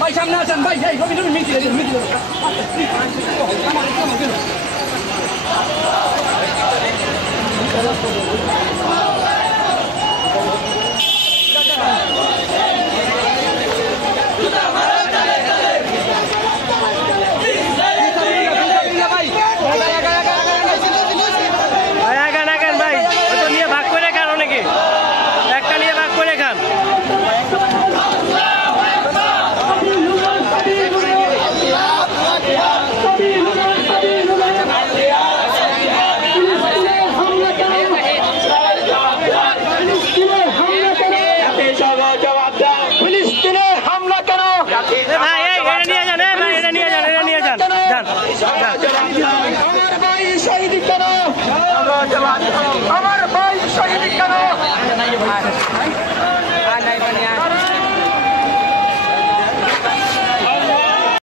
ভাই সামনে আসেন ভাই ভাই রবি রবি মিছিল মিছিল আমার ভাই শহীদ কেন